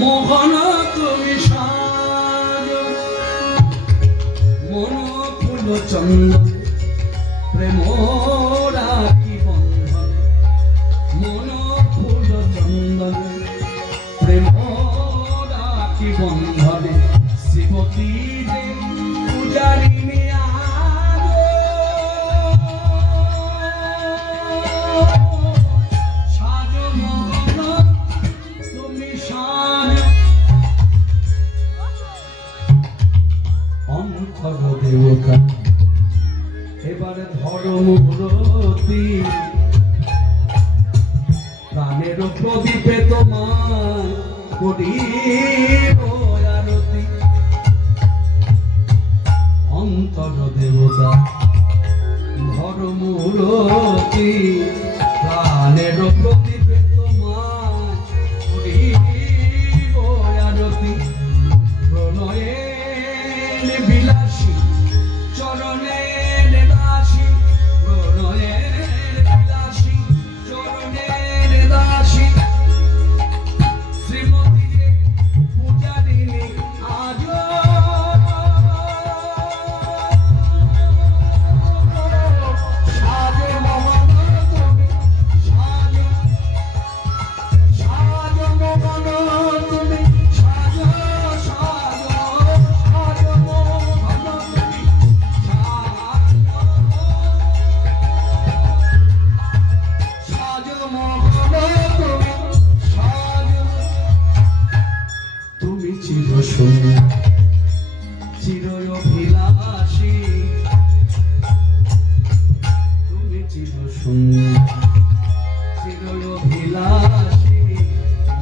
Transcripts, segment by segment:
মোহন তুমি সাজ মন ফুল চন্দন প্রেম রাখি বন্ধন মন ফুল চন্দন প্রেম রাখি বন্ধন শিবতী পূজারিণী দেবতা এবারে ধর্মব্রতী প্রাণের প্রদীপে তোমার করিব আরতি অন্তর দেবতা ধর্মব্রতী প্রাণের প্রদীপে তোমার করিব আরতি প্রণয়ে বিলাসী চরণের দাসী প্রণয়ের বিলাসী চরণের দাসী শ্রীমতী পূজারিণী আজ সাজে মোহন তুমি সাজে সাজে মোহন তুমি সাজে চিরভিলাসী তুমি চিরভিলাসী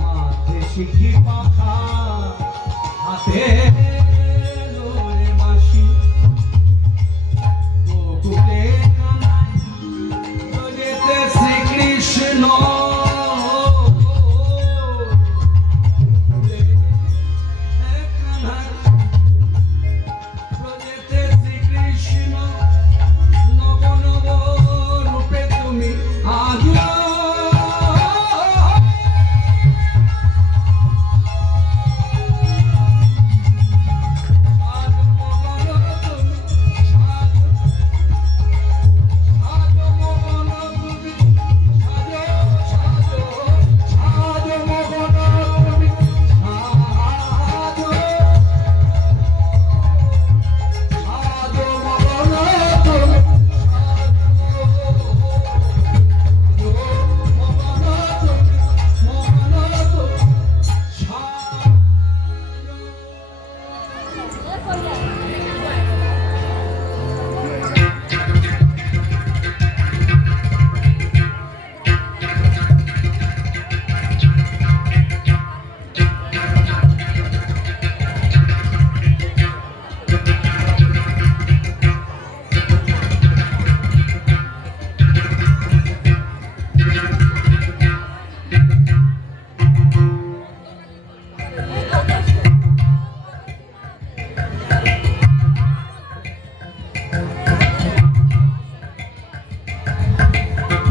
মাথে শিখি পাখা হাতে বাঁশি গোকুলে যেতে শ্রীকৃষ্ণ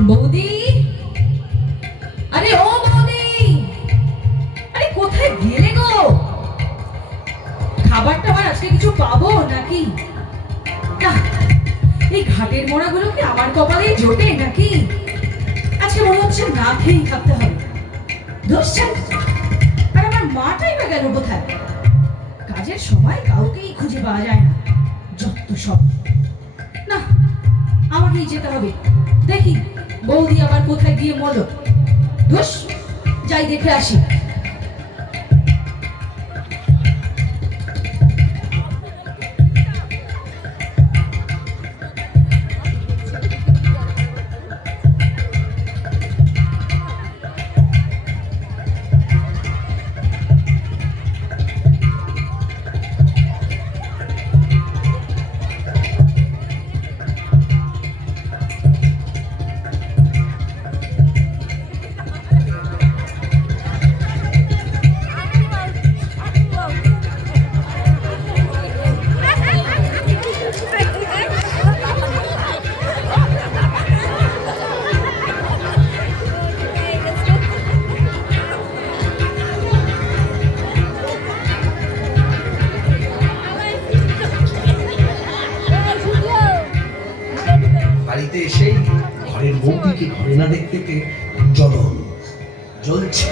বৌদি, আরে ও বৌদি, আরে কোথায় গেলে গো? খাবার টাবার আজকে কিছু পাবো নাকি? না, এই ঘাটের মোড়াগুলো কি আমার কপালে জোটে নাকি? আজকে মনে হচ্ছে না খেয়েই থাকতে হবে। দোষান, আর আমার মাটাই বা গেল কোথায়? কাজের সময় কাউকেই খুঁজে পাওয়া যায় না, যত সব। না, আমাকেই যেতে হবে। দেখি বৌদি আবার কোথায় গিয়ে মরল। দোষ, যাই দেখে আসি। তোমাকে ঘরে না দেখতে পেয়ে জ্বলছে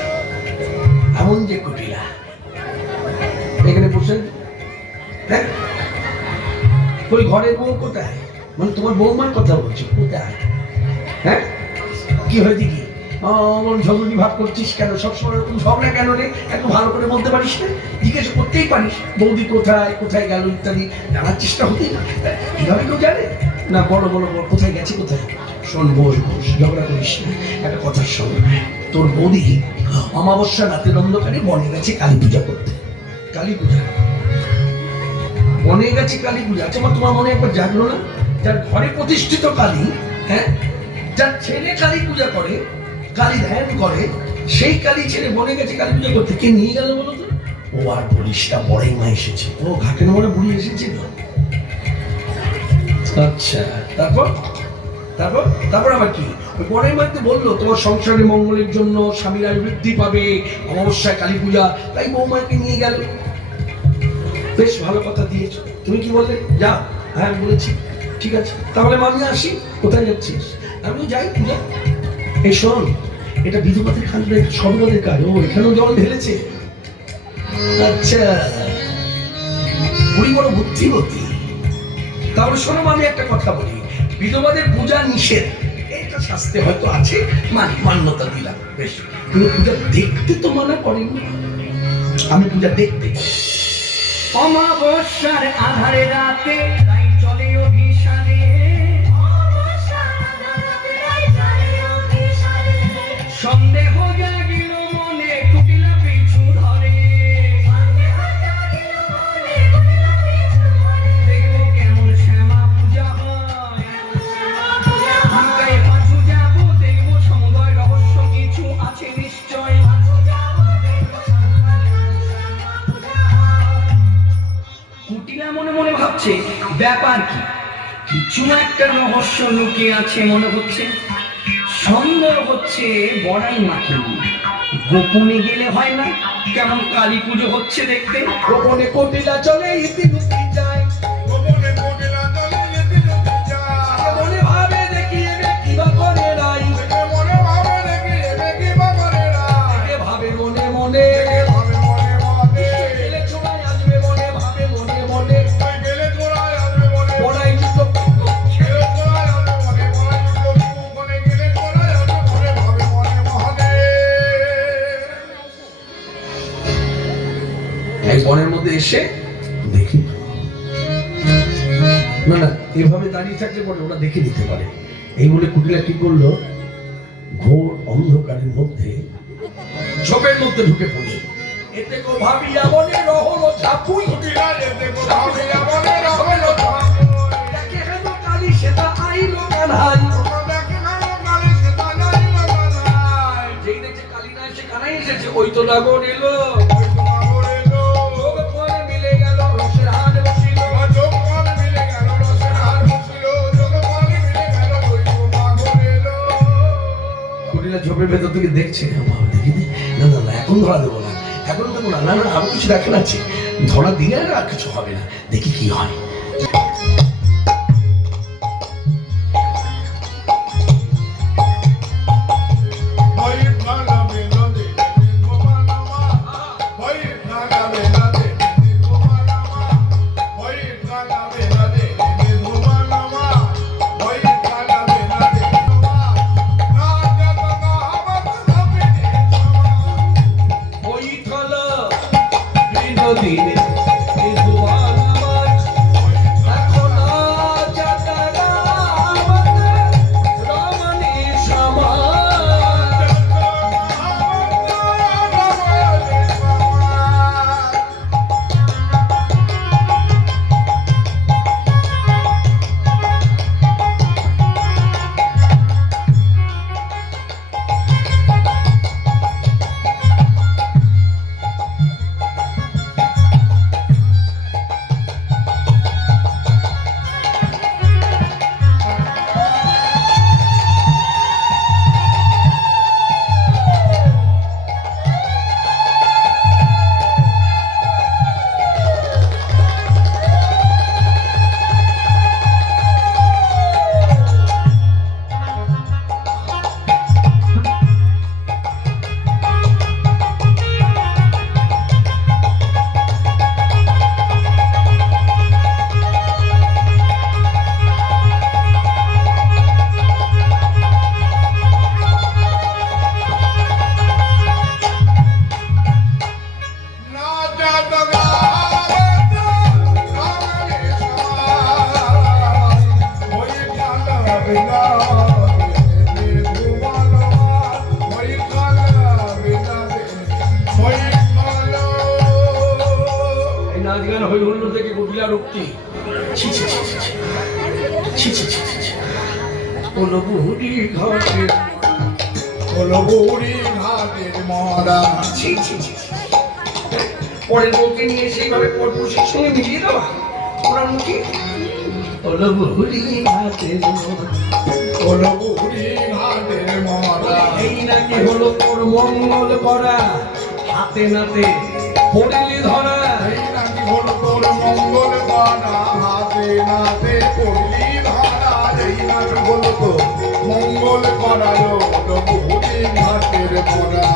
এমন যে কুটিলা এখানে বসে দেখ ওই ঘরের বউ কোথায়, মানে তোমার বৌমার কথা বলছি, কোথায়? হ্যাঁ কি হয়েছে কি আমার ঝগড়ি ভাব করছিস কেন? সবসময় এরকম ঝগড়া কেন রে? একটু ভালো করে বলতে পারিস না? জিজ্ঞেস করতেই পারিস বৌদি কোথায় কোথায় গেল ইত্যাদি জানার চেষ্টা হতেই না। এইভাবে কেউ জানে না? বড় বড় কোথায় গেছে কোথায়? শোন বস বস, ঝগড়া করিস না, একটা কথা শোন। তোর বৌদি অমাবস্যা রাতের অন্ধকারে বনে গেছে কালী পূজা করতে। কালী পূজা বনে গেছে কালী পূজা। আচ্ছা তোমার মনে একবার জাগলো না? যার ঘরে প্রতিষ্ঠিত কালী, হ্যাঁ, যার ছেলে কালী পূজা করে, কালী ধ্যান করে, সেই কালী ছেলে বনে গেছে কালী পূজা করতে। কে নিয়ে গেল বলো তো? ও আর বলিস না, বড়াই মা এসেছে। ও ঘাটের মোড়ে বুড়ি এসেছিল। আচ্ছা তারপর তারপর তারপর আবার কি? ওই বড়াই মাকে বললো তোমার সংসারে মঙ্গলের জন্য স্বামীর আয়ু বৃদ্ধি পাবে, অমাবস্যায় কালী পূজা, তাই বৌমাকে নিয়ে গেল। বেশ ভালো কথা দিয়েছ। তুমি কি বললে? যা। হ্যাঁ বলেছি, ঠিক আছে তাহলে আমি আসি। কোথায় যাচ্ছিস? আমি যাই পূজা। এই শোন, এটা বিধবাদের কাজ না, সর্বদের কাজ। ও এখানেও জল ঢেলেছে। আচ্ছা বুড়ি বড় বুদ্ধিমতী। তাহলে শোনো আমি একটা কথা বলি, বিধবাদের পূজা নিষেধ, এটা শাস্তি হয়তো আছে, মান্যতা দিলাম, বেশ। কিন্তু পূজা দেখতে তো মানা করেনি। আমি পূজা দেখতে অমাবস্যার আধারে রাতে তাই চলে অভিসারে, সন্দেহ জাগিল মনে কুটিলা পিছু ধরে, দেখবো কেমন শ্যামা পূজা হয়, ঢাকায় পাঁচু যাবো, দেখবো সমুদয় রহস্য কিছু আছে নিশ্চয়। কুটিলা মনে মনে ভাবছে ব্যাপার কি, কিছু একটা রহস্য লুকিয়ে আছে মনে হচ্ছে। সন্দেহ হচ্ছে বড়াই মাকে নিয়ে। গোপনে গেলে হয় না? কেমন কালী পুজো হচ্ছে দেখতে। গোপনে কুটিলা চলে ইতিমধ্যে যায়, গোপনে কুটিলা চলে ইতিমধ্যে যায়, মনে ভাবে দেখি এবে কিবা করে নাই, মনে ভাবে দেখি এবে কিবা করে নাই, একে ভাবে মনে মনে, ভাবে মনে মনে, গেলে চোরাই আসবে মনে ভাবে মনে মনে, তুই গেলে চোরাই আসবে মনে, বড়াই জুতো গেলে চোরাই আসবে মনে, বড়াই জুতো কুকুরে গেলে চোরাই আসবে মনে, ভাবে মনে মনে। এই বনের মধ্যে এসে দেখি না না, এভাবে দাঁড়িয়ে থাকলে পরে ওরা দেখে নিতে পারে। এই বলে কুটিলা কি করলো, ঘোর অন্ধকারের মধ্যে ঝোপের মধ্যে ঢুকে পড়ে। এতে কো ভাবিয়া মনে রহলো ঝাপুই, কুটিলা যেতে কোথাও গিয়া মনে রহলো ঠাকুর, দেখে হেন কালী সেটা আইলো কানহাই। দেখে গেল কালে সেটা যাইল কানাই, যেই দেখছে কালী না এসে কানাই এসেছে, ওই তো ডাগর এলো। ওই তোমা করে লো, চোখ পরে মিলে গেল, রসের হাট বসিল। চোখ পাল মিলে গেল, রসের হার বসিল, চোখ পাল মিলে গেল, ওই তোমা করে লো। কুটিলা ঝোপের ভেতর থেকে দেখছে, দেখি দি, না না না এখন ধরা দেবো না, এখন দেবো না, না না আরো কিছু দেখার আছে, ধরা দিলে আর কিছু হবে না, দেখি কি হয়। ওই থালা বিনোদিনী বিধুয়ান আমার, এখন জাতারা আমার রমণী সমান। আজকাল হই হুল্লোড় থেকে কুটিলা রক্তি। ছি ছি ছি ছি ছি ছি ছি ছি ছি ছি। কোনো বুড়ি ঘাটে হলো বুড়ি ঘাটের মরা। ছি ছি ছি ছি। পরের বউকে নিয়ে সেইভাবে পরপুরুষের সঙ্গে মিলিয়ে দেওয়া ওরা মুখে হলো বুড়ি ঘাটের মোড়া। হলো বুড়ি ঘাটের মরা। এই নাকি হলো তোর মঙ্গল করা, হাতে নাতে পড়িলি ধরা। এই নাকি হলো তোর মঙ্গল করা, হাতে নাতে পড়লি ধরা। এই নাকি হলো তোর মঙ্গল করা, হলো বুড়ি ঘাটের মরা।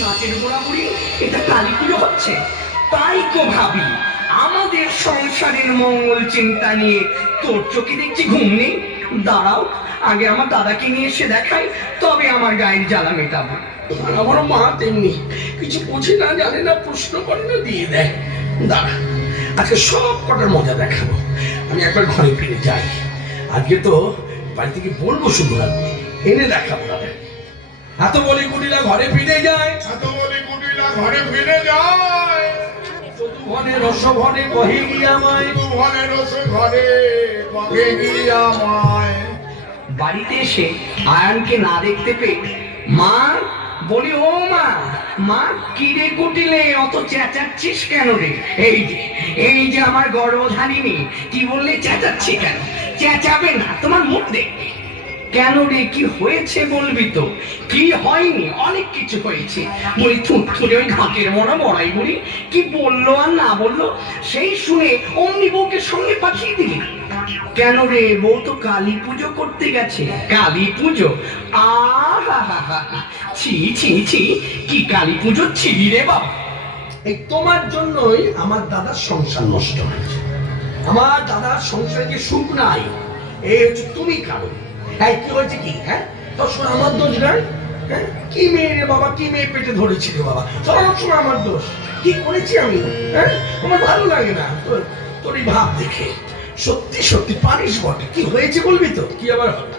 নাচের গোড়াগুড়ি এটা কালী পুজো হচ্ছে, তাই তো ভাবি আমাদের সংসারের মঙ্গল চিন্তা নিয়ে তোর চোখে দেখছি ঘুম নেই। দাঁড়াও, আগে আমার দাদাকে নিয়ে এসে দেখাই, তবে আমার গায়ের জ্বালা মেটাবো। আমার মা তেমনি কিছু বোঝে না, জানে না, প্রশ্ন করে না, দিয়ে দেয়। দাঁড়া, আজকে সব কটার মজা দেখাবো। আমি একবার ঘরে ফিরে যাই। আজকে তো বাড়ি থেকে বলবো শুধু না, এনে দেখাবো দাদা। এত বলি কুটিলা ঘরে ফিরে যায়, এত বলি কুটিলা ঘরে ফিরে যায়। ঘরে রসভনে কহে গিয়া মায়। তু ঘরে রস ঘরে কবে গিয়া মায়। বাড়িতে এসে আয়ানকে না দেখতে পেয়ে মা বলি, ও মা, মা কি রে কুটিলে অত চেঁচাচ্ছিস কেন রে? এই যে আমার গর্ভধারিণী, কি বললে চেঁচাচ্ছি কেন? চেঁচাবে না, তোমার মুখ দেখবে। কেন রে, কি হয়েছে বলবি তো? কি হয়নি, অনেক কিছু হয়েছে। বলি থুতথুরে ওই ঘাটের মরা মরাই বলি কি বললো আর না বললো সেই শুনে অমনি বউকে সঙ্গে পাঠিয়ে দিলি। কেন রে, বউ তো কালী পুজো করতে গেছে। কালী পুজো? আহা হা হা, ছি ছি ছি, কি কালী পুজো ছিলি রে বাবা? এই তোমার জন্যই আমার দাদার সংসার নষ্ট হয়েছে। আমার দাদার সংসারে যে সুখ নাই, এই হচ্ছে তুমি কারণ। হ্যাঁ, কি হয়েছে কি? হ্যাঁ, তোর সময় আমার দোষ নয়। হ্যাঁ, কি মেয়ে রে বাবা, কি মেয়ে পেটে ধরেছিল বাবা? সব সময় আমার দোষ। কি করেছি আমি? হ্যাঁ, আমার ভালো লাগে না তোর এই ভাব দেখে। সত্যি সত্যি পারিস বটে। কি হয়েছে বলবি তো? কি আবার হবে?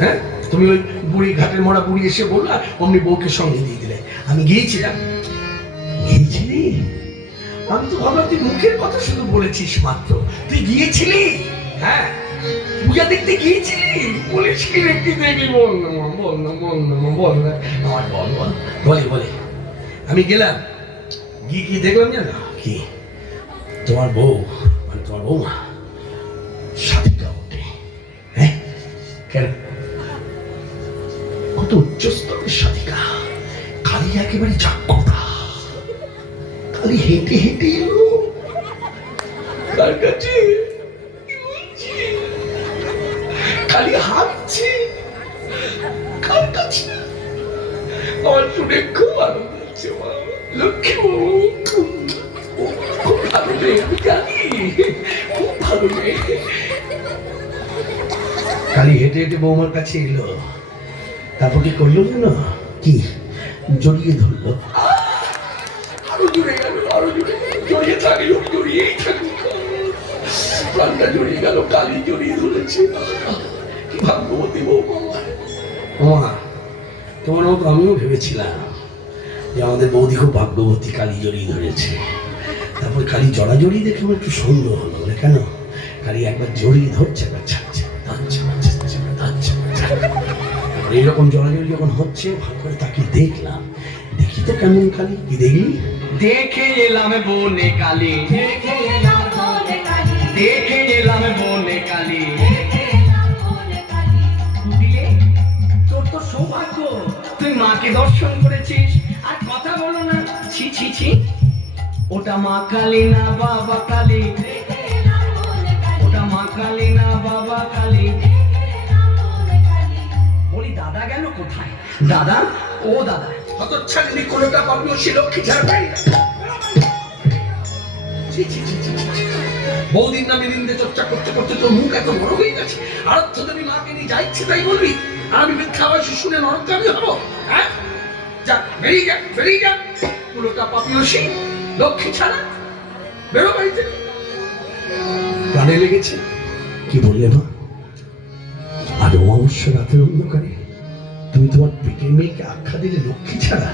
হ্যাঁ, তুমি ওই বুড়ি ঘাটের মরা বুড়ি এসে বললা, অমনি বউকে সঙ্গে দিয়ে দিলে। আমি গিয়েছিলাম। গিয়েছিলি? আমি তো ভাবলাম তুই মুখের কথা শুধু বলেছিস মাত্র। তুই গিয়েছিলি? হ্যাঁ, পূজা দেখতে গিয়েছিলি? বলিস কি রে, কি দেখলি? বল না মা, বল না, বল না মা, বল না আমার, বল বল বলে বলে। আমি গেলাম, গিয়ে কি দেখলাম জানো? কি তোমার বউ, মানে তোমার বৌমা সাধিকা ওঠে। হ্যাঁ, কেন? কত উচ্চস্তরের সাধিকা। খালি একেবারে জাগ্রতা। খালি হেঁটে হেঁটে এলো কার কাছে? খালি হাঁটছে কার কাছে? আমার শুনে খুব আনন্দ হচ্ছে মা। লক্ষ্মী বাবু খুব ভালো মেয়ে, আমি জানি, খুব ভালো মেয়ে। খালি হেঁটে হেঁটে বৌমার কাছে এলো, তারপর কি করলো জানো? কি জড়িয়ে ধরলো। আরো জড়ে গেল, আরো জড়ে, জড়িয়ে থাকলো, জড়িয়েই থাকলো। প্রাণটা জড়িয়ে গেল, কালি জড়িয়ে ধরেছে। কি ভাগ্যবতী বৌমা। মা, তোমার মতো আমিও ভেবেছিলাম যে আমাদের বৌদি খুব ভাগ্যবতী, কালি জড়িয়ে ধরেছে। তারপর কালি জড়াজড়ি দেখে আমার একটু সন্দেহ হলো। বলে কেন? কালি একবার জড়িয়ে ধরছে, একবার ছাড়ছে, ধরছে, ছাড়ছে, ধরছে। এইরকম জড়াজড়ি যখন হচ্ছে, ভালো করে তাকে দেখলাম। দেখি তো কেমন কালি। কি দেখলি? দেখে এলাম বনে কালী, দেখে এলাম বনে কালী, দেখে এলাম বনে কালী। দেখে এলাম বনে কালী। কুটিলে, তোর তো সৌভাগ্য, তুই মাকে দর্শন করেছিস আর কথা বলো না। ছি ছি ছি, ওটা মা কালী না বাবা কালী। দেখে এলাম বনে কালী, ওটা মা কালী না বাবা কালী। দেখে এলাম বনে কালী। বলি দাদা গেল কোথায়? দাদা, ও দাদা। অত ছাড়লি কোনোটা পাবি, সে লক্ষ্মী ছাড়বে। বহুদিন নামে নিন্দে চর্চা করতে করতে তোর মুখ এত বড় হয়ে গেছে। আর তো তুমি মাকে নিয়ে যা ইচ্ছে তাই বলবি, আর আমি মিথ্যা আবাসী শুনে নরকামি হবো? হ্যাঁ, যা, বেরিয়ে যা, বেরিয়ে যা। পুরোটা পাপিয়সী, লক্ষ্মী ছাড়া, বেরো বাড়িতে। প্রাণে লেগেছে। কি বললে মা? আর অমাবস্য রাতের অন্ধকারে তুমি তোমার পেটের মেয়েকে আখ্যা দিলে লক্ষ্মী ছাড়া,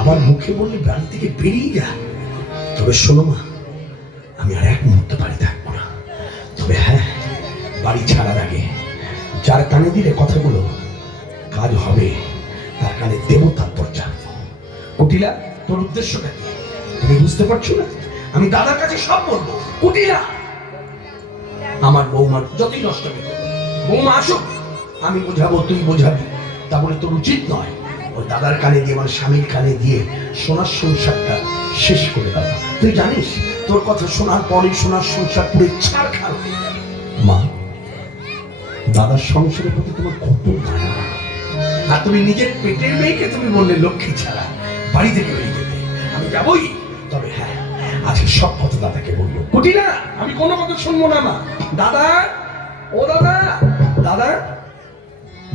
আবার মুখে বললে বাড়ি থেকে বেরিয়ে যা। তবে শোনো মা, আমি আর এক মুহূর্ত বাড়ি থাকবো না। তবে হ্যাঁ, বাড়ি ছাড়ার আগে যার কানে দিলে কথাগুলো কাজ হবে তার কানে দেব, তারপর যাবো। কুটিলা, তোর উদ্দেশ্যটা কি তুমি বুঝতে পারছো না? আমি দাদার কাছে সব বলবো। কুটিলা, আমার বৌমার যতই নষ্ট করো, বৌমা আসুক, আমি বোঝাবো, তুই বোঝাবি, তা বলে তোর উচিত নয় ওই দাদার কানে দিয়ে, আমার স্বামীর কানে দিয়ে সোনার সংসারটা শেষ করে দেওয়া। তুই জানিস তোর কথা শোনার পরে সোনার সংসার পুরো ছাড়খাড় হয়ে যাবে। মা, দাদার সংসারের প্রতি তোমার কত মায়া, আর তুমি নিজের পেটের মেয়েকে তুমি বললে লক্ষ্মী ছাড়া বাড়ি থেকে বেরিয়ে যেতে। আমি যাবই, তবে হ্যাঁ, আজকে সব কথা দাদাকে বলবো। কুটিলা, আমি কোনো কথা শুনবো না মা। দাদা, ও দাদা, দাদা,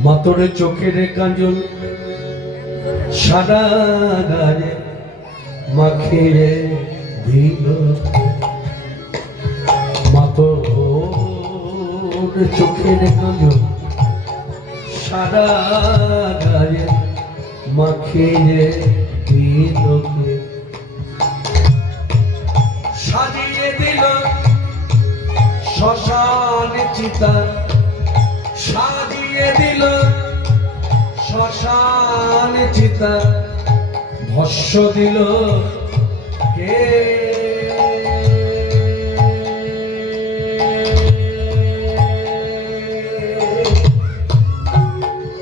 মাতরে চোখের কাজল সাদা গায়ে মাখিয়ে দিল, মাতর চোখের কাজল সাদা গায়ে মাখিয়ে দিল, সাজিয়ে দিল শ্মশান চিতা, সাজিয়ে দিল শ্মশান চিতা, ভস্য দিল কে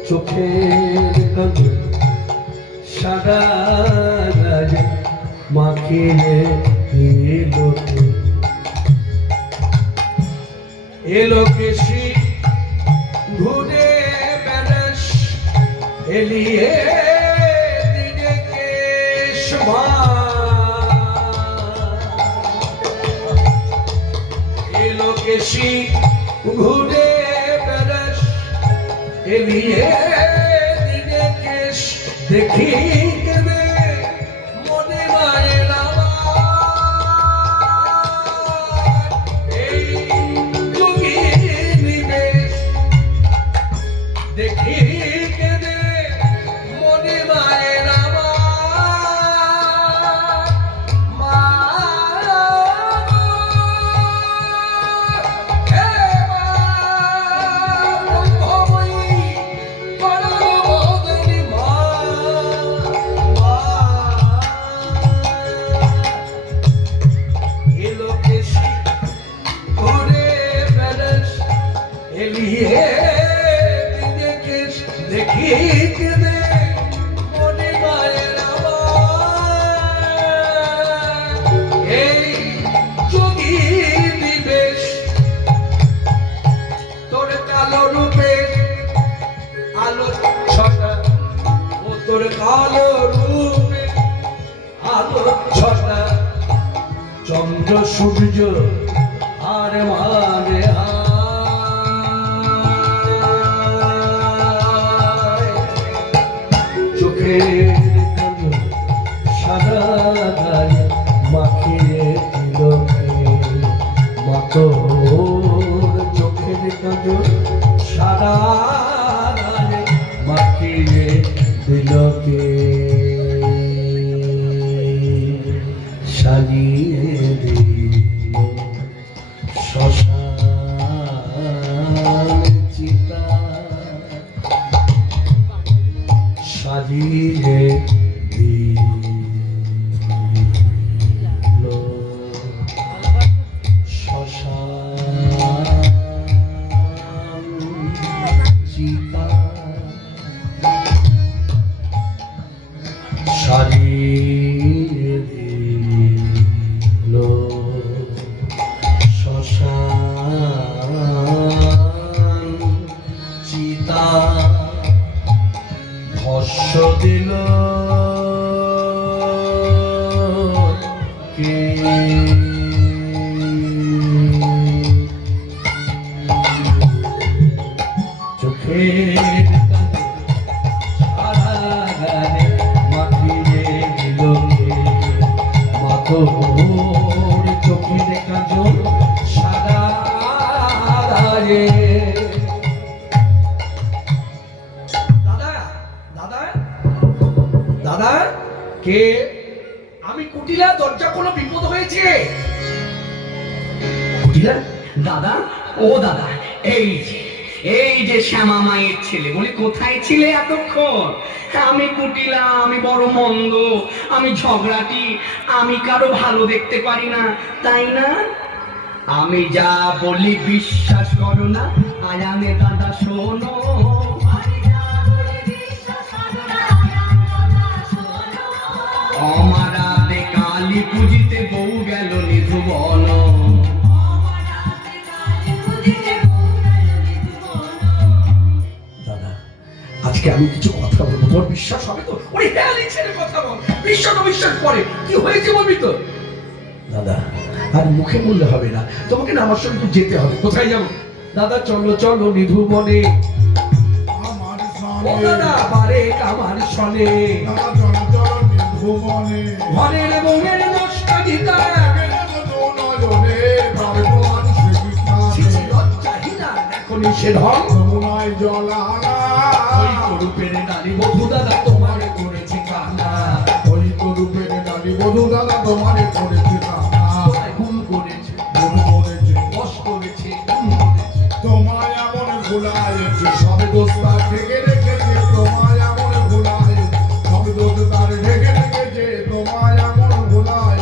চোখের কাজল সাদা গায়ে মাখিয়ে দিল, এলো কেশি ঘুরে বেড়াস, এলিয়ে দিনে কেশ মা, এলো কেশি ঘুরে বেড়াস, এলিয়ে দিনে কেশ দেখি কেনে মনে মায়ে লামা, এই যোগী নিবেশ দেখি কেনে মনে মায়ে লামা, মা হে মা ব্রহ্মময়ী পরমবদনী মা, মা এলো কেশি ঘুরে বেড়াস, এলিয়ে দিনে কেশ দেখি কেনে মনে মায়ের আমার, এই যোগী নিবেশ তোর কালো রূপে আলো ছটা, ও তোর কালো রূপে আলো ছটা, চন্দ্র সূর্য আর মানে চোখের কাজল সাদা গায়ে মাখিয়ে দিল, মাতর চোখের কাজল সাদা গায়ে মাখিয়ে দিল, কে সাজিয়ে দিল শ্মশান চিতা, সাজিয়ে দিল শ্মশান চিতা, সাজিয়ে দিল ওই কুটিলা, দরজা কোনো বিপদ হয়েছে? কুটিলা, দাদা, ও দাদা, এই যে শ্যামা মায়ের ছেলে, বলি কোথায় ছিলে এতক্ষণ? আমি কুটিলা, আমি বড় মন্দ, আমি ঝগড়াটি, আমি কারো ভালো দেখতে পারি না, তাই না? আমি যা বলি বিশ্বাস করো না, আয়ানে দাদা শোনো। অমারাতে কালী পুজিতে বউ গেল নিধুবন। দাদা, আজকে আমি কিছু কথা বলবো, তোর বিশ্বাস হবে তো? ওই হেয়ালি ছেলে কথা বল, বিশ্বাস করে কি হয়েছে বলবি তো? দাদা, আর মুখে বললে হবে না, তোমাকে না আমার সঙ্গে একটু যেতে হবে। কোথায় যাবো? দাদা চলো চলো নিধুবনে। আমার ও সনে দাদা, বারে কামার সনে, দাদা চল চল নিধুবনে ঘরের বউয়ের নষ্টা গীতা, নয়নে পাবে তোমার শ্রীকৃষ্ণে লজ্জাহীনা দেখো নিষেধন, যমুনায় জলালা ওই রূপের নারী বধূ দাদা তোমারে করেছে কান্না, ওই রূপের নারী বধূ দাদা তোমারে করেছে কান্না তোমায় ভুল করেছে, ভুল করেছে বশ করেছে, খুন করেছে। তোমায় এমন ভুলাইছে সব দোষ তার ঢেকে রেখেছে, তোমায় এমন ভুলাইছে সব দোষ তার ঢেকে রেখেছে, তোমায় এমন ভুলাই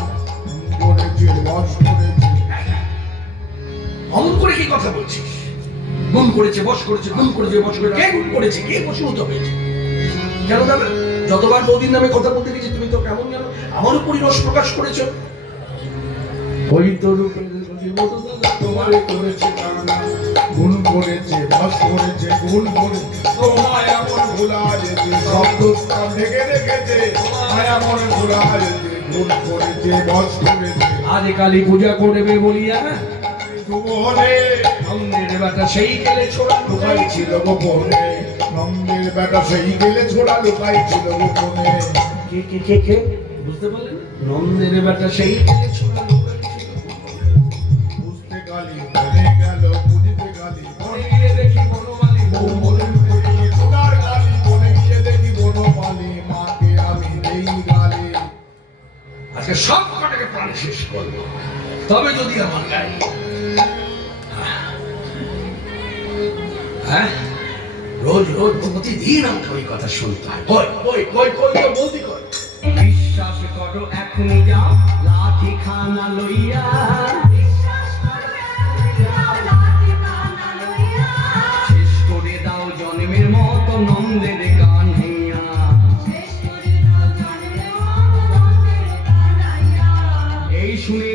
করেছে বশ করেছে। অমন করে কি কথা বলছিস? গুম করেছে, বশ করেছে, গুম করেছে, বশ করেছে, কে গুম করেছে, কে বশীভূত হয়েছে? কেন দাদা, যতবার বৌদির নামে কথা বলতে গেছি তুমি তো কেমন যেন আমার উপরই রস প্রকাশ করেছো। ওই তো রূপের বধূ দাদা তোমারে করেছে কান্না ভুল করেছে বশ করেছে ভুল করেছে, তোমায় এমন ভুলাইছে সব দোষ তার ঢেকে রেখেছে, তোমায় এমন ভুলাইছে ভুল করেছে বশ করেছে। আজ কালী পূজা করবে বলিয়া সুবনে নন্দের বেটা সেই গেলে ছোড়া লুকাই লুকাই ছিল গোপনে, নন্দের বেটা সেই গেলে ছোড়া লুকাই ছিল গোপনে। কে বুঝতে পারলেন? নন্দের বেটা সেই গেলে ছোড়া লুকাই ছিল গোপনে। বুঝতে গালি বনে গেল বুঝতে গালি বনে গিয়ে দেখি বনমালী বউ বলে সোনার গালি বনে গিয়ে দেখি বনমালী মাকে আমি দেই গালি। আজকে সব কটাকে প্রাণে শেষ করবো, তবে যদি আমার গায়ে হ্যাঁ রোজ রোজ প্রতিদিন আমাকে ওই কথা শুনতে হয়। কই বলতি কই। বিশ্বাস করো এখনি যাও লাঠি খানা লইয়া, শেষ করে দাও জন্মের মতো নন্দের গান হইয়া। এই শুনে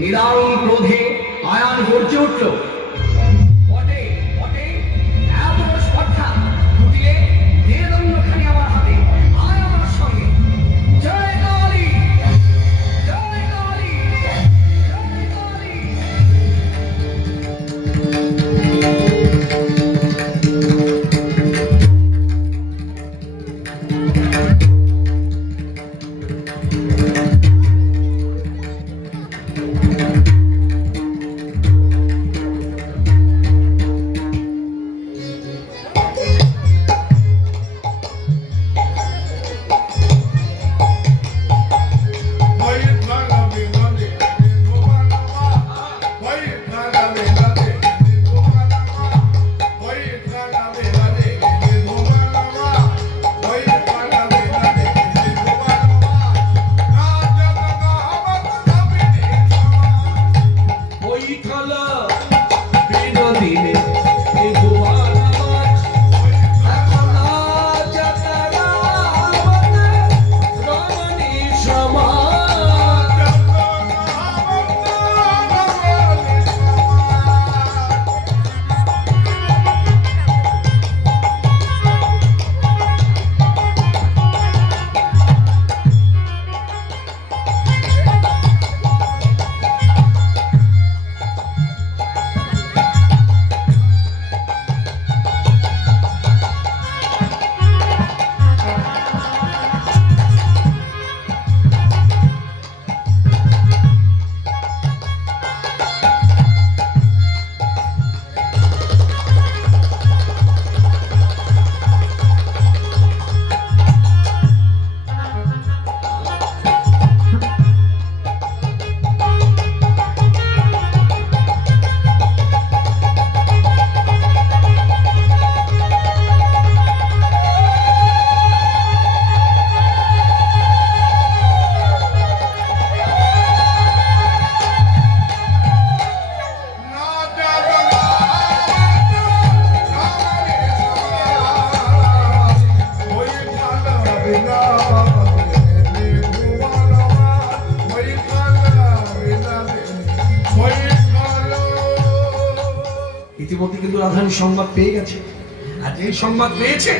নিদারুণ ক্রোধে আয়ান গর্জে উঠল, বটে বটে, এত বড় স্পর্ধা, কুটিলে দে দণ্ডখানি আমার হাতে, আয় আমার সঙ্গে। জয় কালী, জয় কালী, জয় কালী। কিন্তু রাধারানী সংবাদ পেয়ে গেছে। আর যেই সংবাদ পেয়েছে,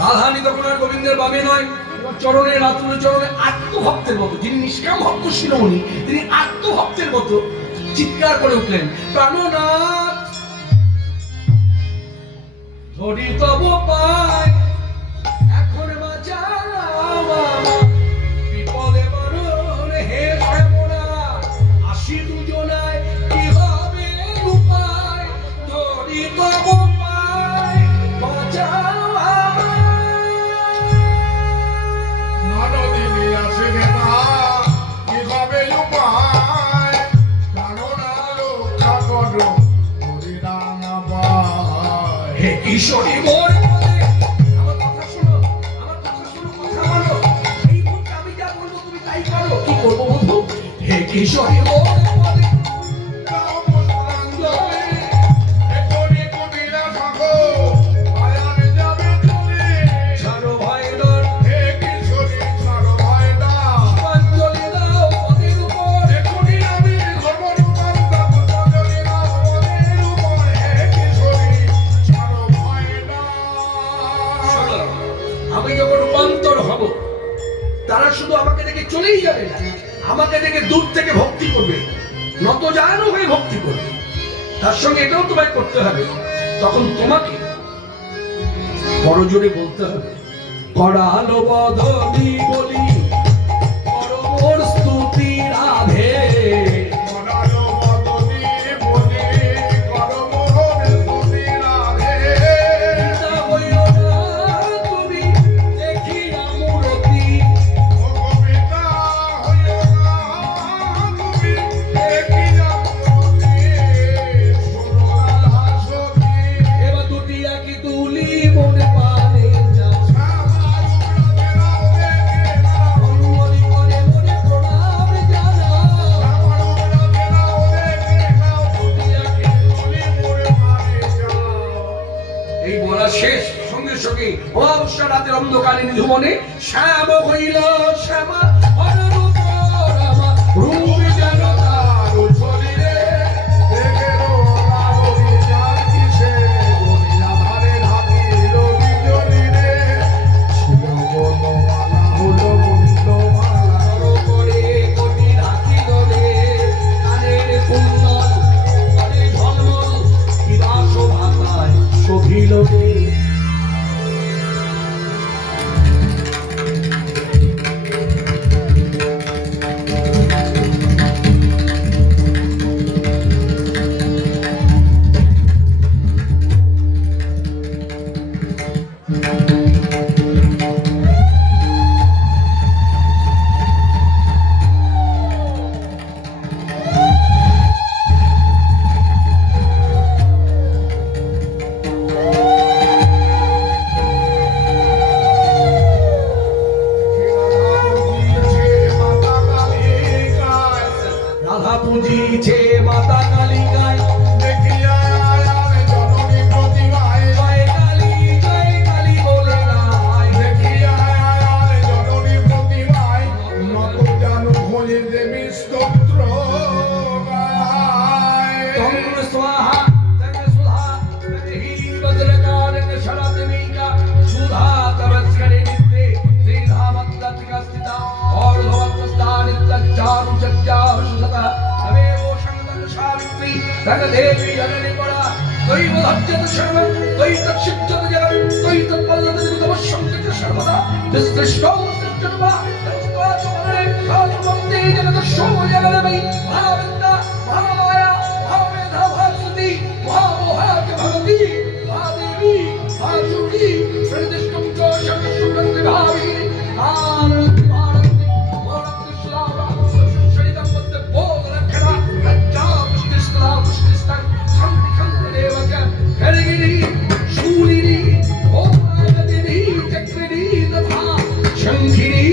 রাধারানী তখন আর গোবিন্দের বাবে নয়, চরণে রাতুল চরণে আত্মভক্তের মতো, যিনি নিষ্কাম ভক্ত শিরোমণি, তিনি আত্মভক্তের মতো চিৎকার করে উঠলেন, প্রাণনাথ ধরি তব পায়, এখন বাঁচাও বিপদে মরণ হে শ্যামলা, আসি দুজনায় কি হবে উপায়, ধরি তব পায় বাঁচাও ননদিনী আসে না কি হবে উপায়, প্রাণনা রক্ষা করো হরিনাম পায়। হে কিশোরী মোর বলে, আমার কথা শোনো, আমার কথা শোনো, কথা মানো, এই মুহূর্তে আমি যা বলবো তুমি তাই করো। কি করবো বন্ধু? হে কিশোরী মোর বলে, গাও পুষ্পাঞ্জলি, এখনই কুটিলা থাকো, আয়ান যাবে চলে। ছাড়ো ভয় ডর, হে কিশোরী ছাড়ো ভয় না, পুষ্পাঞ্জলি দাও পদের উপর, এখনই আমি ধর্মরূপান দেব পুষ্পাঞ্জলি দাও পদের উপর। হে কিশোরী ছাড়ো ভয় না। শোনো, আমি যখন রূপান্তর হব, তারা শুধু আমাকে দেখে চলেই যাবে না, আমাকে দেখে দূর থেকে ভক্তি করবে, নত জানো হয়ে ভক্তি করবে। তার সঙ্গে এটাও তোমায় করতে হবে, তখন তোমাকে বড় জোরে বলতে হবে, করালো বদলি বলি করো মোর স্তুতি রাধে, করালো বদনি বলি করো মোহন স্তুতি রাধে। পিতা হইও না তুমি দেখিয়া মূরতি, ও কবিতা হইও না তুমি দেখিয়া মূর্তি, শোনো রাধা সখী। এবার দুটি আঁকি তুলি মনে পারে যা, শ্যামা রূপে নাও দেখে নাও, অনুমতি করে মনে প্রণাম জানা, শ্যামা রূপে নাও দেখে নাও, দুটি আঁকি তুলি মোরে পারে যাও। এই বলা শেষ, সঙ্গে সঙ্গে অমাবস্যা রাতের অন্ধকারে নিধুমনে শ্যাম হইল শ্যামা হররূপ রামা, রূপ যেন তার শরীরে দেখেরো লাবণী যার কিসে, গরিয়া ধারে ধাপিল বিজলিরে, ছিল বনমালা হলো বন্ধমালা। বড় করে কোটি রাখিল রে, কানের কুণ্ডল করে ঝলমল, কিবা শোভাতায় শোভিল রে। রাধা পুজিছে মাতা কালিকায়, জয় কালী বলে গায়, তঙ্গ স্বাহা তঙ্গ সুধা তঙ্গহি বজ্রকারক শরদেবিকা, সুধা তবস্করে নিত্যে শ্রীধামত্তকা স্থিতা, और भवत्स्तानि तच्चारु चज्जावशता, तमेव शङ्कं सावित्री तन्देवी जननी परा, त्वयि वधज्जत सर्वं त्वयि तच्छिद्यत जगं त्वयि तत्पल्लवति तमस्यं च सर्वदा, तिसृष्टौ सृष्टवा तस्त्वा सुमने कालवन्ते जगदशो जगदमयि, महाविद्या महामाया महामेधा भारती महामोहा च भगवती महादेवी महाशक्ति प्रतिष्ठं च शक्तिं भावी आनन्द शंखिनी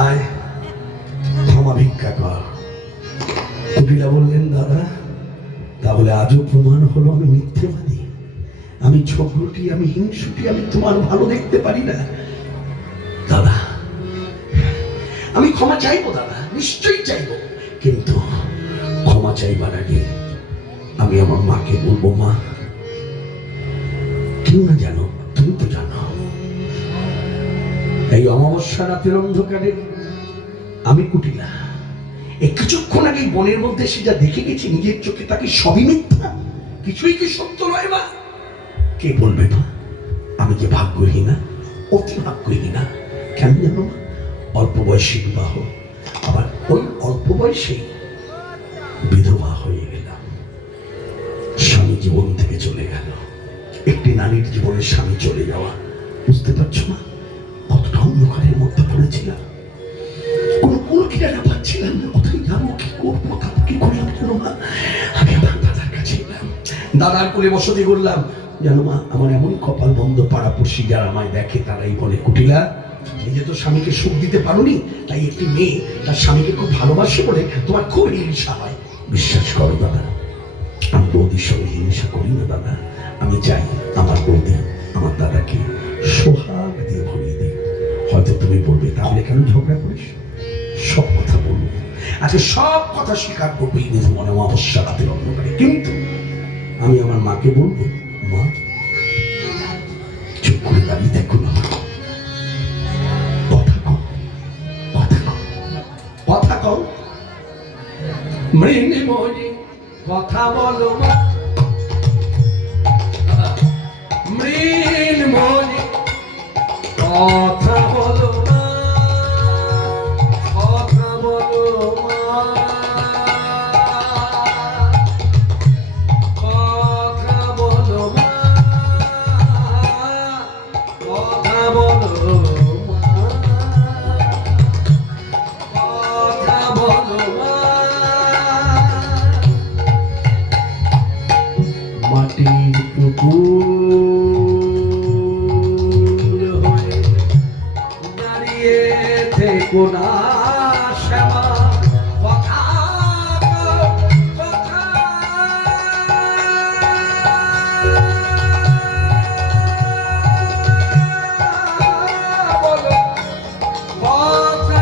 আয় ক্ষমা ভিক্ষা কর। কুটিলা বললেন, দাদা তাহলে আজও প্রমাণ হলো আমি মিথ্যেবাদী, আমি ঝগড়ুটি, আমি হিংসুটি, আমি তোমার ভালো দেখতে পারি না। দাদা আমি ক্ষমা চাইবো দাদা, নিশ্চয়ই চাইবো, কিন্তু ক্ষমা চাইবার আগে আমি আমার মাকে বলবো, মা কেউ না জানো, তুমি তো জানো এই অমাবস্যা রাতের অন্ধকারে আমি কুটিলা এই কিছুক্ষণ আগে বনের মধ্যে সে যা দেখে গেছি নিজের চোখে, তাকে সবই মিথ্যা, কিছুই কি সত্য নয় মা? কে বলবে মা আমি যে ভাগ্যহীনা, অতি ভাগ্যহীনা। কেন জানো মা? অল্প বয়সী বিবাহ, আবার ওই অল্প বয়সে বিধবা হয়ে গেলাম, স্বামী জীবন থেকে চলে গেল। একটি নারীর জীবনে স্বামী চলে যাওয়া, বুঝতে পারছো মা কতটা অন্ধকারের মধ্যে পড়েছিলাম, কোনো কোনো কিনারা পাচ্ছিলাম না, কোথায় যাবো, কি করবো, তার কি করলাম জানো মা? আমি আমার দাদার কাছে এলাম, দাদার কোলে বসতি করলাম। জানো মা আমার এমন কপাল বন্ধ, পাড়াপড়শি যারা আমায় দেখে তারাই বলে, কুটিলা নিজে তো স্বামীকে সুখ দিতে পারোনি, তাই একটি মেয়ে তার স্বামীকে খুব ভালোবাসে বলে তোমার খুব হিংসা হয়। বিশ্বাস করো দাদা, আমি বৌদির সঙ্গে হিংসা করি না দাদা, আমি চাই আমার বৌদি আমার দাদাকে সোহাগ দিয়ে ভরিয়ে দিই। হয়তো তুমি বলবে তাহলে কেন ঝগড়া করিস? সব কথা বলবো, আজকে সব কথা স্বীকার করবো এই নিজ মনে অমাবস্যা রাতের অন্ধকারে, কিন্তু আমি আমার মাকে বলবো, মা চুপ করে দাঁড়িয়ে দেখো না, কথা কও, কথা কও, কথা কও, মৃন্ময়ী কথা বলো মা, মৃন্ময়ী কথা বলো মা, কথা বলো মা, কথা বলো মা, কথা বলো মা, কথা বলো মা। মাটির পুকুর হয়ে দাঁড়িয়ে থেকো না শ্যামা, কথা কও, কথা বলো, কথা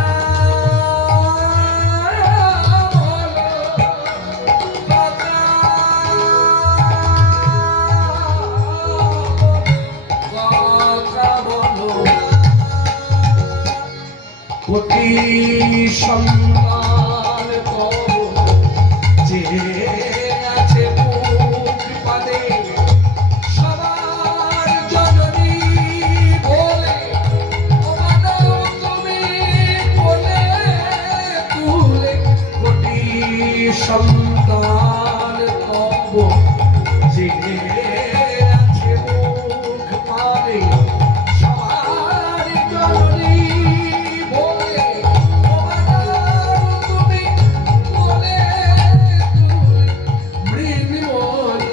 কোটি সন্তান তব যে আছে মুখ পানে, সবার জননী বলে তুমি বলে তুলে, কোটি সন্তান তব যে আছে মুখ পানে, সবার জননী বলে তুমি বলে তুলে, মৃন্ময়ী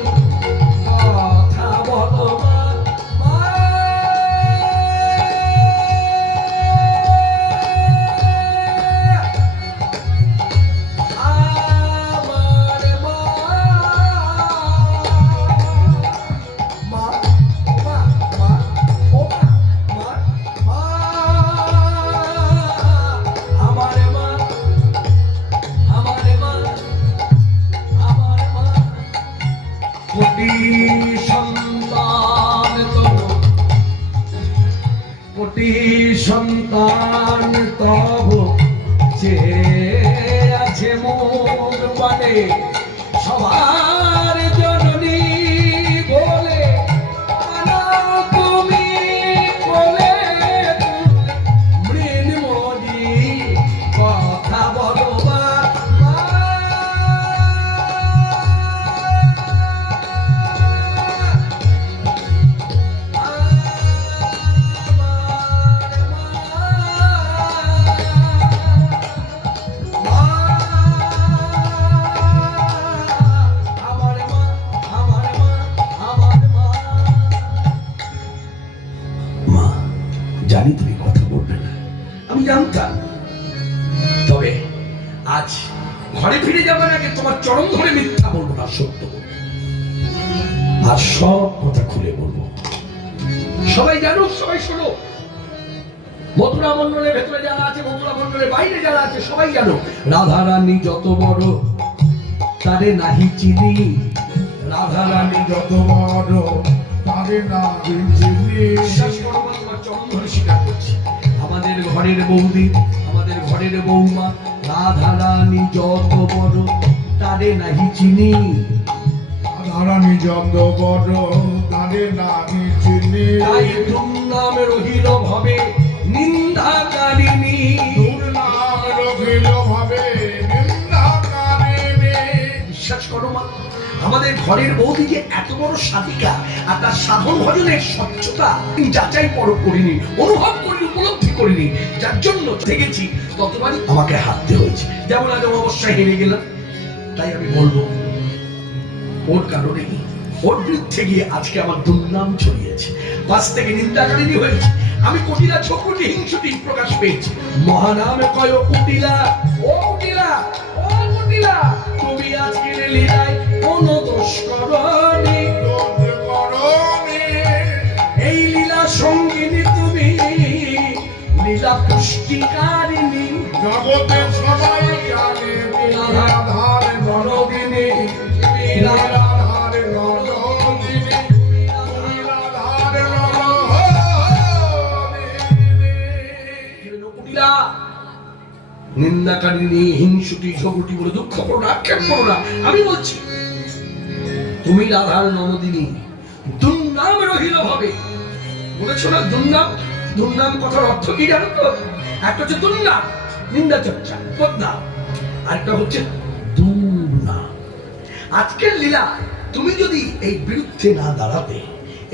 কথা বলো মা, আমার মা, মা, মা, মা, ও মা, মা, মা, আমার মা, আমার মা, আমার মা, কোটি সন্তান তব, কোটি সন্তান তব যে আছে মোর পানে, সবার জননী বলে তুমি বলে মৃন্ময়ী কথা বলো মা, মা, আজ ঘরে ফিরে যাবার আগে তোমার চরম ধরে মিথ্যা বলবো না, সত্য বলবো। আর সব কথা খুলে বলবো, সবাই জানো, সবাই শোনো। মথুরা মন্ডলের ভেতরে যারা আছে, মথুরা মন্ডলের বাইরে যারা আছে, সবাই জানো রাধা রানী যত বড় তারে নাহি চিনি। রাধা রানী যত বড় তারে না চিনি। বিশ্বাস করো মা, তোমার চরম ধরে স্বীকার করছি, আমাদের ঘরের বৌদি, আমাদের ঘরের বৌমা রাধা রানী যত বড় তারে নাহি চিনি। রাধারানী যত বড় তারে না চিনি। তাই দুর্নাম রহিল ভবে নিন্দাকারিণী। দুর্নাম রহিল ভাবে নিন্দাকারিণী। বিশ্বাস করো মা, আমাদের ঘরের বৌদি যে এত বড় সাধিকা, আর তার সাধন ভজনের স্বচ্ছতা যাচাই পরখ করিনি, অনুভব করিনি, উপলব্ধি করিনি, যার জন্য দেখেছি ততবারই আমাকে হারতে হয়েছে। যেমন আজ অবশ্যই হেরে গেলাম। তাই আমি বলবো, ওর কারণেই, ওর বিরুদ্ধে গিয়ে আজকে আমার দুর্নাম ছড়িয়েছে, পাশ থেকে নিন্দাকারিণী হয়েছে। আমি কুটিলা ছোকুটি হিংসুটি প্রকাশ পেয়েছি। মহানামে কয় কুটিলা, ও কুটিলা, ও কুটিলা, তুমি আজকের লীলায় কোন দোষ করনি। দোষ করনি। এই লীলা সঙ্গিনী তুমি, লীলা পুষ্টিকারিণী। জগতে সবাই জানে রাধার নরদিনী। রাধার নরদিনী। রাধার নরদিনী। কুটিলা, নিন্দাকারিণী, হিংসুটি, ঝগড়ুটি বলে দুঃখ করো না, আক্ষেপ করো না। আমি বলছি তুমি রাধার ননদিনী, দুর্নাম রহিল ভাবে। বলেছো না দুর্নাম? দুর্নাম কথার অর্থ কি জানো তো? একটা হচ্ছে দুর্নাম, নিন্দা চর্চা, বদনাম, আরেকটা হচ্ছে দুর্নাম। আজকের লীলা তুমি যদি এই বিরুদ্ধে না দাঁড়াতে,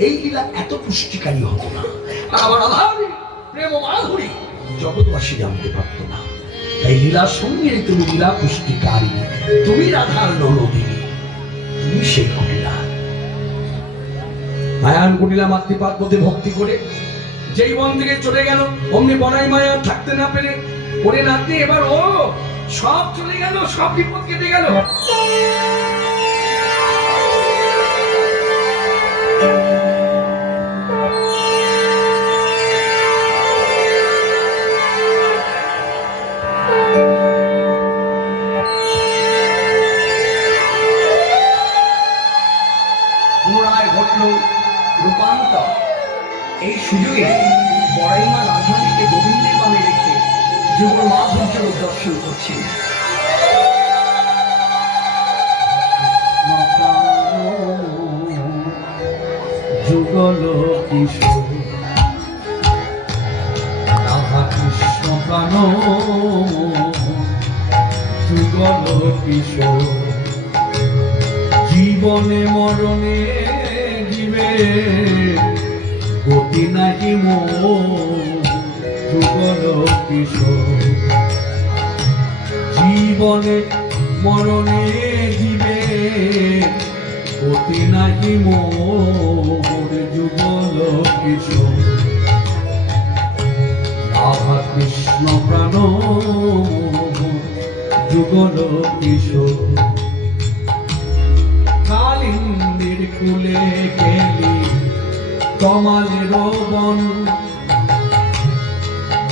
এই লীলা এত পুষ্টিকারী হতো না। আর আমার রাধার প্রেম মাধুরী জগৎবাসী জানতে পারতো না। তাই লীলা সঙ্গে তুমি লীলা পুষ্টিকারী, তুমি রাধার ননদিনী, তুমি সেই কুটিলা। মায়ান কুটিলা মাতৃপাদ পথে ভক্তি করে যেই বন থেকে চলে গেল, অমনি বনাই মায়া থাকতে না পেরে ওরে নাতনি এবার ও সব চলে গেল, সব বিপদ কেটে গেল। পুনরায় ঘটল রূপান্তর। এই সুযোগে বড়াইমা রাধারানীকে গোবিন্দের বামে রেখে যুগল মাধুর্য দর্শন করছেন। যুগল কিশোর রাধা কৃষ্ণ প্রাণ, যুগল কিশোর জীবনে মরণে জীবে গতি নাহি মোর। যুগল কিশোর জীবনে মরণে জীবে গতি নাহি মোর। যুগল কিশোর রাধা কৃষ্ণ প্রাণ, যুগল কিশোর কালিন্দির কুলে গেলি কমালের বন,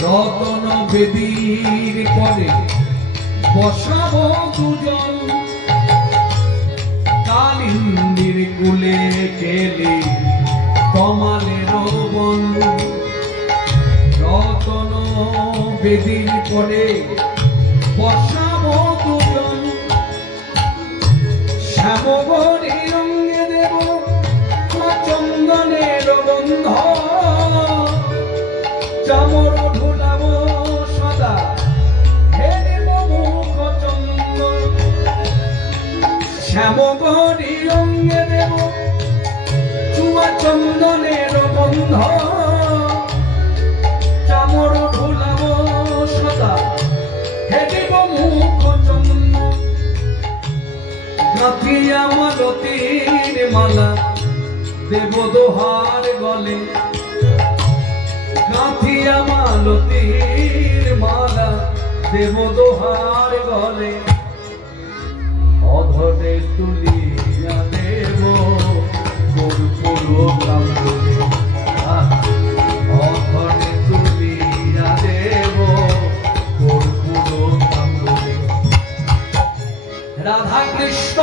রতন বেদীর পরে বসাবো দুজন। কালিন্দির কুলে গেলি কমালের বন, রতন বেদীর পরে বসাবো দুজন। শ্যামবরী রঙে দেব চন্দনের গন্ধ, চামর ঢুলাব সদা হেরিব মুখ চন্দন। শ্যামবরী রঙে দেব চুয়া চন্দনের গন্ধ, চামর ঢুলাব সদা হেরিব মুখ চন্দন। গাঁথিয়া মালতীর মালা দেব দোহার গলে, গাঁথিয়া মালতীর মালা দেব দোহার গলে অধরে তুলিয়া দেব কর্পূর কান্দলে অধরে তুলিয়া দেব কর্পূর কান্দলে রাধা কৃষ্ণ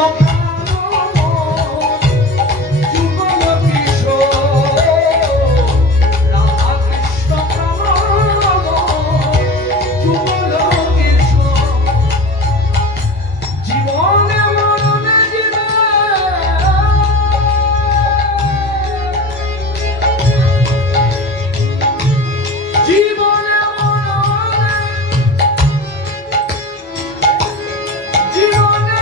যুগল কিশোর রাধা কৃষ্ণ যুগল কিশোর জীবনে মরণে জীবনে মরণে জীবনে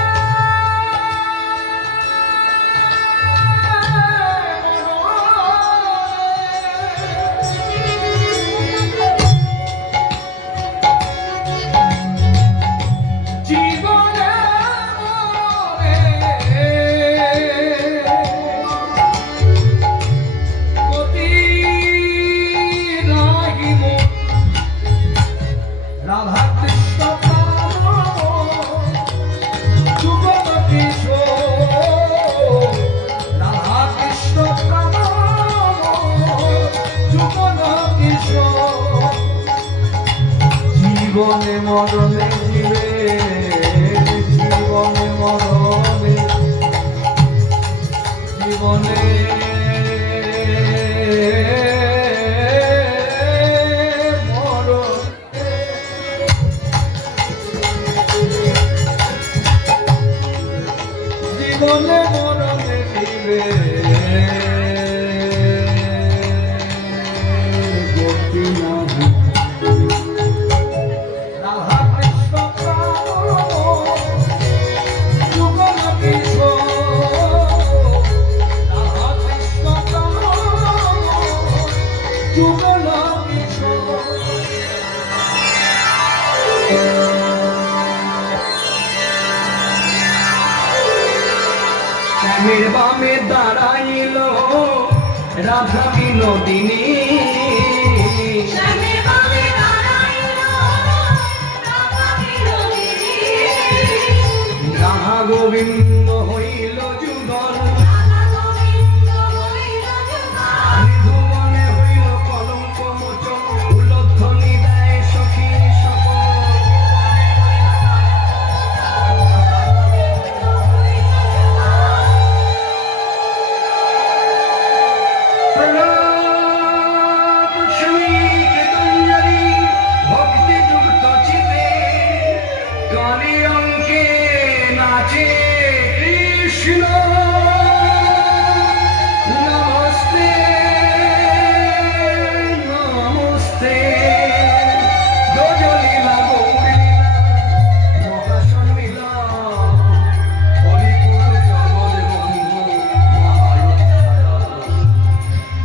জীবনে গতি নাহি মোর রাধা কৃষ্ণ যুগল কিশোর রাধা কৃষ্ণ যুগল কিশোর জীবনে মরণে জীবে জীবনে মরণে জীবনে মরণে জীবনে মরণে জীবে গতি নাহি রাধা কৃষ্ণ যুগল কিশোর রাধা কৃষ্ণ যুগল কিশোর শ্যামের বামে দাঁড়াইল রাধা বিনোদিনী রাধা গোবিন্দ হইল যুগল মৃদুবনে হইল কলঙ্ক মোচন উলধ্বনি দেয় সখী সকল প্রণাম শ্রী কীর্তনজরি ভক্তি যুক্ত চিতে কানে অঙ্কে নাচে কৃষ্ণ নমস্তে নমস্তে গজলীলা গৌরীলা মহাসম্মিলা হরিপুর জগৎবন্ধু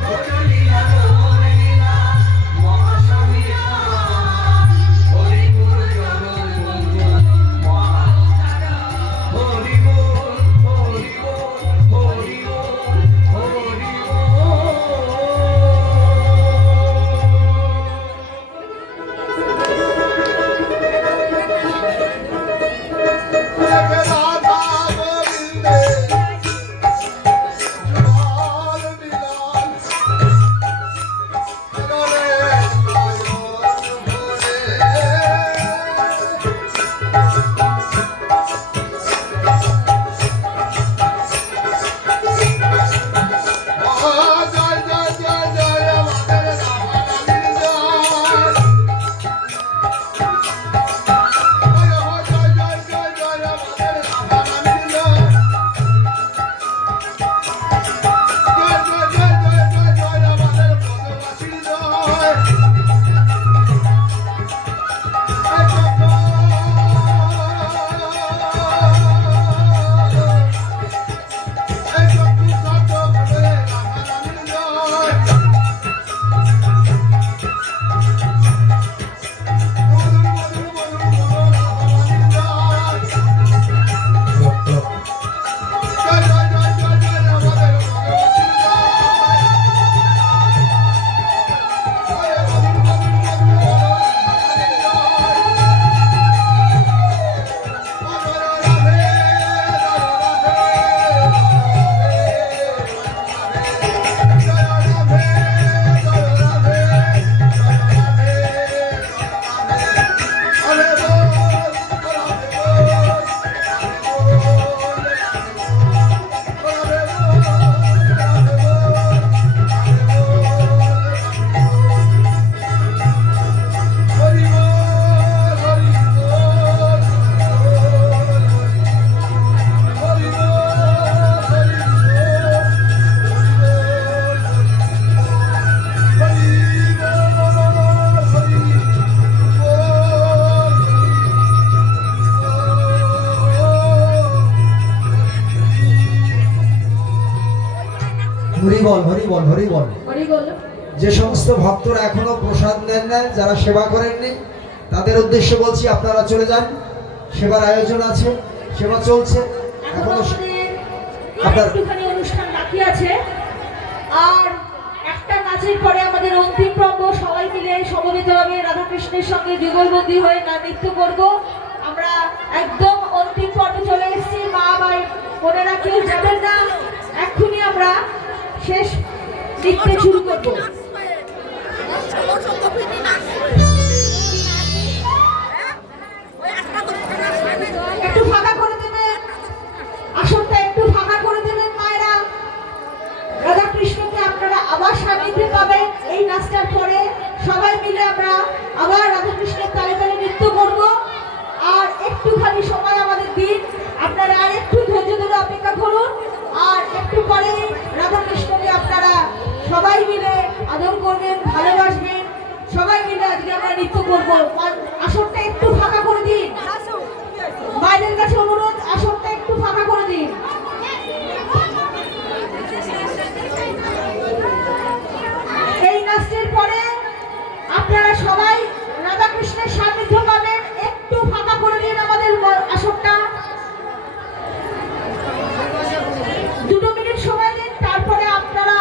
গজলীলা গৌরীলা মহাসম্মিলা হরিপুর জগৎবন্ধু হরি বল হরি বল হরি বল হরি রাধা গোবিন্দে জুগল মিলন করে আয়োজন করে জয় জয় জয় জয় আমাদের রাধা রানীর জয় জয় জয় জয় জয় আমাদের বল, হরি বল, হরি বল। হরি বল। যে সমস্ত ভক্তরা এখনো প্রসাদ নেন না, যারা সেবা করেননি, তাদের উদ্দেশ্যে বলছি আপনারা চলে যান। সেবার আয়োজন আছে, সেবা চলছে এখনো এখনো। আমাদের আপনার- একটুখানি অনুষ্ঠান বাকি আছে, আর একটা নাচের পরে আমাদের অন্তিম পর্ব সবাই মিলে সমবেতভাবে রাধাকৃষ্ণের সঙ্গে যুগলবন্দী হয়ে নৃত্য করব। আমরা একদম অন্তিম পর্বে চলে এসেছি, মা ভাই বোনেরা কেউ যাবেন না, এক্ষুনি আমরা শেষ নৃত্য শুরু করব। একটু ফাঁকা করে দেবেন, আসনটা একটু ফাঁকা করে দেবেন মায়েরা। রাধা কৃষ্ণকে আপনারা আবার সান্নিধ্যে পাবেন এই নাচটার পরে। সবাই মিলে আমরা আবার রাধা কৃষ্ণের তালে তালে নৃত্য করব। আর একটুখানি সময় আমাদের দিন, আপনারা আর একটু ধৈর্য ধরে অপেক্ষা করুন। আর একটু পরে রাধা কৃষ্ণকে আপনারা সবাই মিলে আদর করবেন, ভালোবাসবেন। সবাই মিলে আজকে আমরা নৃত্য করব। আসনটা একটু ফাঁকা করে দিন, বাইরের কাছে অনুরোধ, আসনটা একটু ফাঁকা করে দিন। এই নাচের পরে আপনারা সবাই রাধা কৃষ্ণের সান্নিধ্য পাবেন, একটু ফাঁকা করে দিন আমাদের আসনটা। 2 মিনিট সময় দিন, তারপরে আপনারা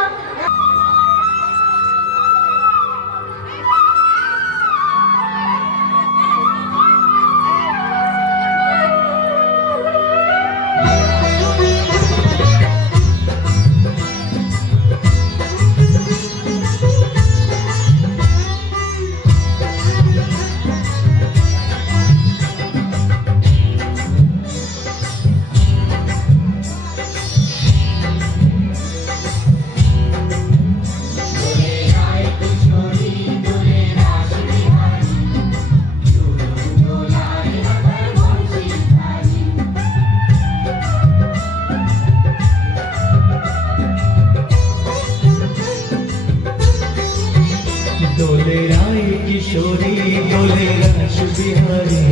দোলে রায় কিশোরী দোলে রাস বিহারী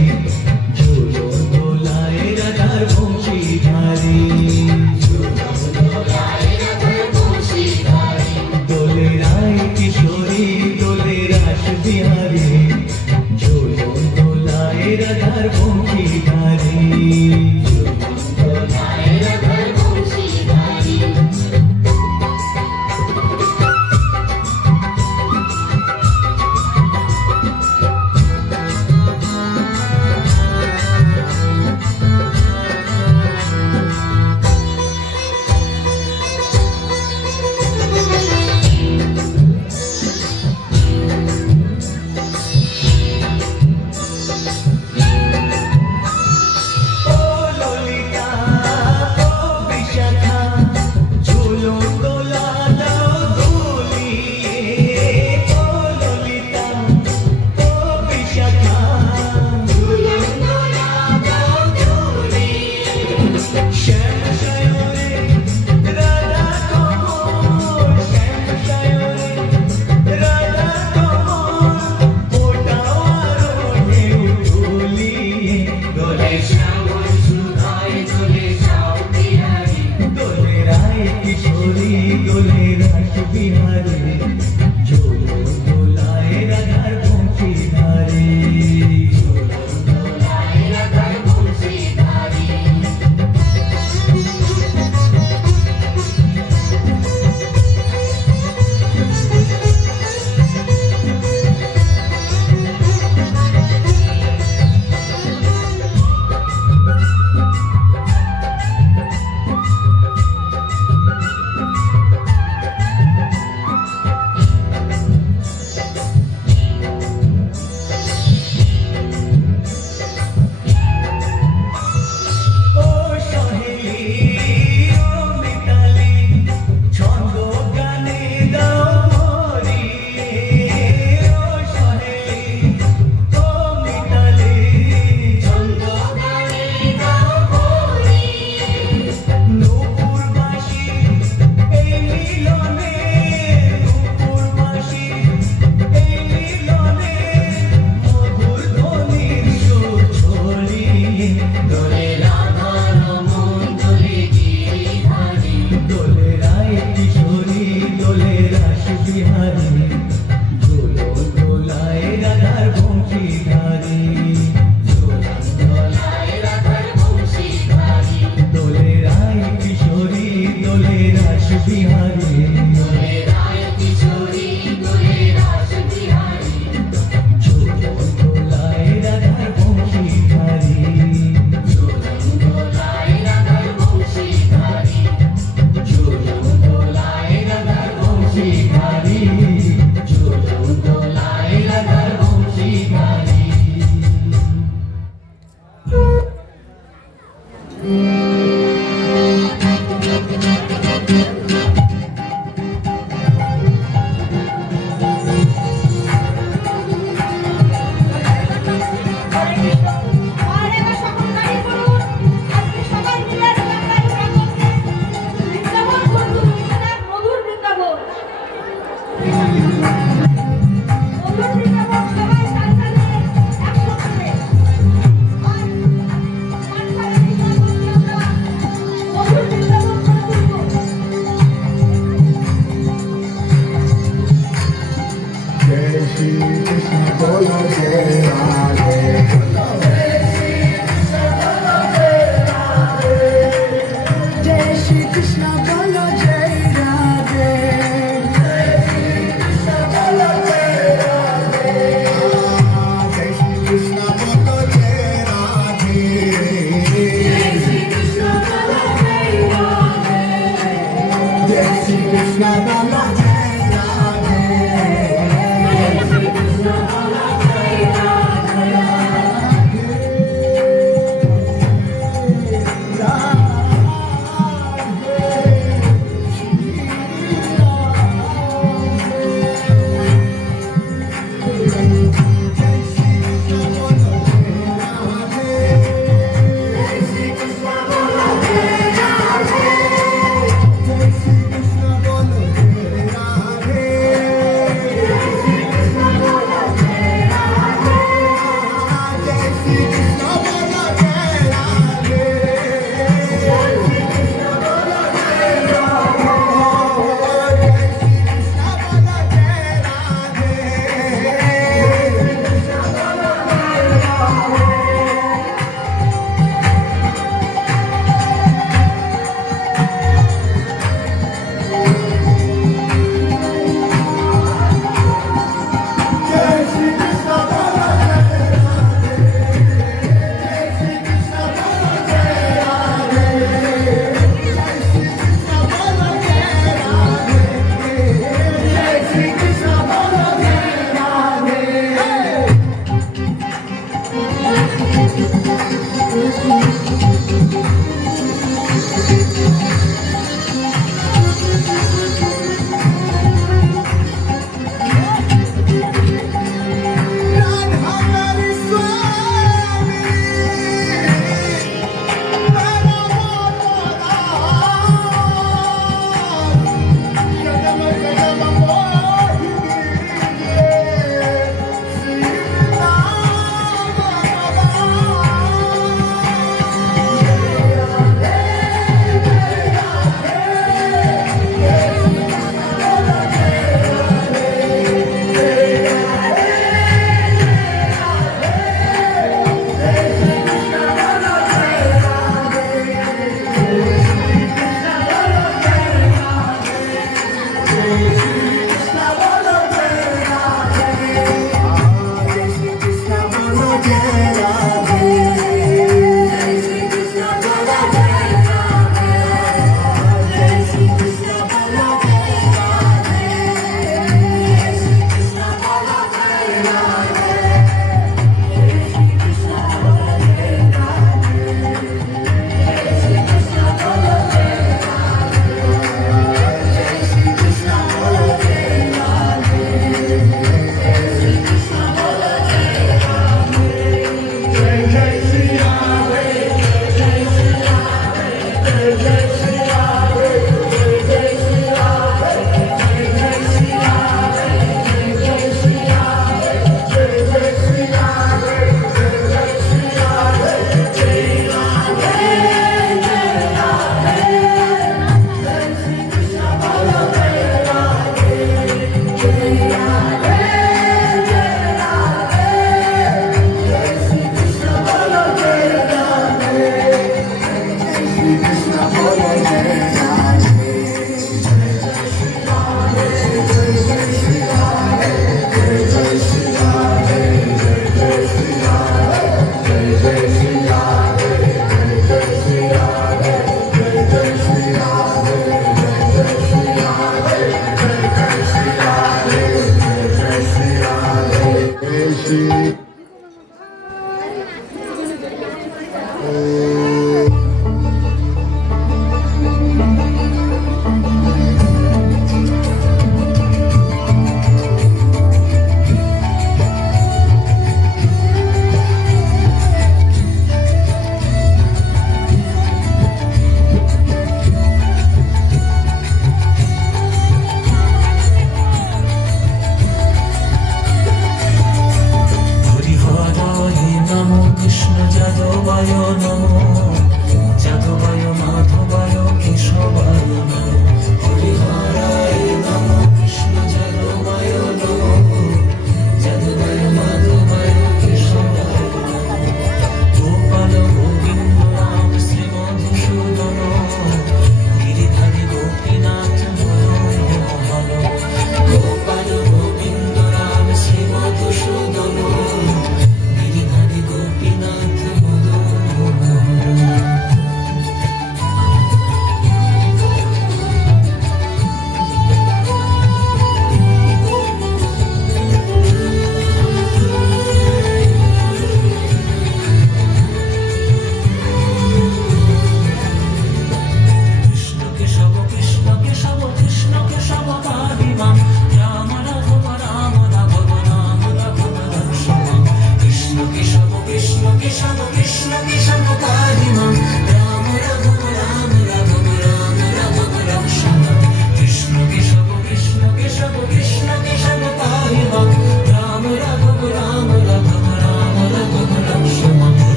ঝুলো দোলায় রাধার বংশীধারী দোলে রায় কিশোরী দোলে রাস বিহারী ঝুলো দোলায় রাধার বংশীধারী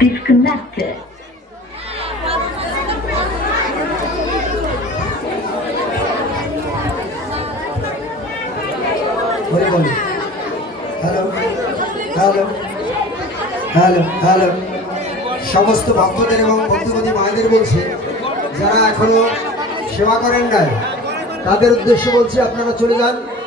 disconnected. হরি বল। হ্যালো হ্যালো হ্যালো হ্যালো সমস্ত ভক্তদের এবং বন্ধুবান্ধী মায়েদের বলছে, যারা এখনো সেবা করেন নাই তাদের উদ্দেশ্য বলছি, আপনারা চলে যান।